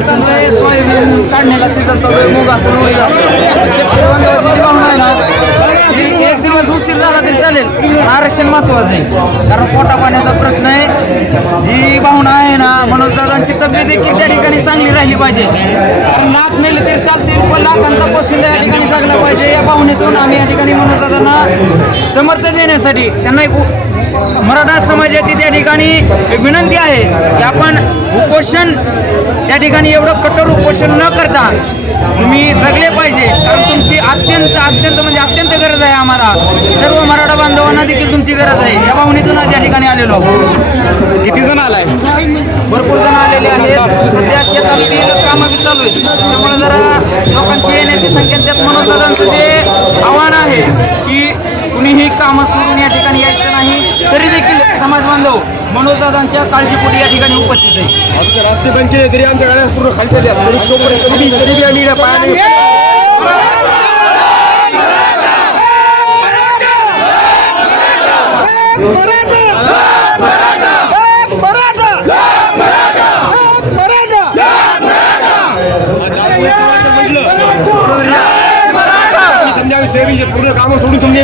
चालू आहे soybean काढण्याला season चालू आहे मूग असेल उडीद असेल शेतकरी बांधवाची जी भावना आहे ना. ती एक दिवस उशीर झाला तरी चालेल. आरक्षण महत्वाचं आहे. कारण पोटा पाण्याचा प्रश्न आहे. जी भावना आहे ना मनोज दादांची तब्येत देखील त्या ठिकाणी चांगली राहिली पाहिजे. कारण लाख मेले तरी चालतील पण लाखांचा पोशिंदा या ठिकाणी चांगला पाहिजे. या भावनेतून आम्ही या ठिकाणी मनोज दादांना देण्यासाठी त्यांना एक मराठा समाजाची त्या ठिकाणी एक विनंती आहे की आपण उपोषण त्या ठिकाणी एवढं कठोर उपोषण न करता तुम्ही जगले पाहिजे. कारण तुमची अत्यंत अत्यंत म्हणजे अत्यंत गरज आहे आम्हाला. सर्व मराठा बांधवांना देखील तुमची गरज आहे. या भावनेतून आज या ठिकाणी आलेलो. किती जण आलाय? भरपूर जण आलेले आहेत. सध्या शेतातील कामं बी चालू आहेत. त्यामुळे जरा लोकांची येण्याची संख्या त्यात मनोदादांचं जे आव्हान आहे की कुणीही कामं सोडून या ठिकाणी यायचं नाही तरी देखील समाज बांधव मनोजदादांच्या काळजीपोटी या ठिकाणी उपस्थित आहे. आमच्या राष्ट्रीय बँकेने तरी आमच्या गाड्या पूर्ण खाली असतात तरी तोपर्यंत बी- तरी आम्ही या पायाने पूर्ण कामं सोडून तुम्ही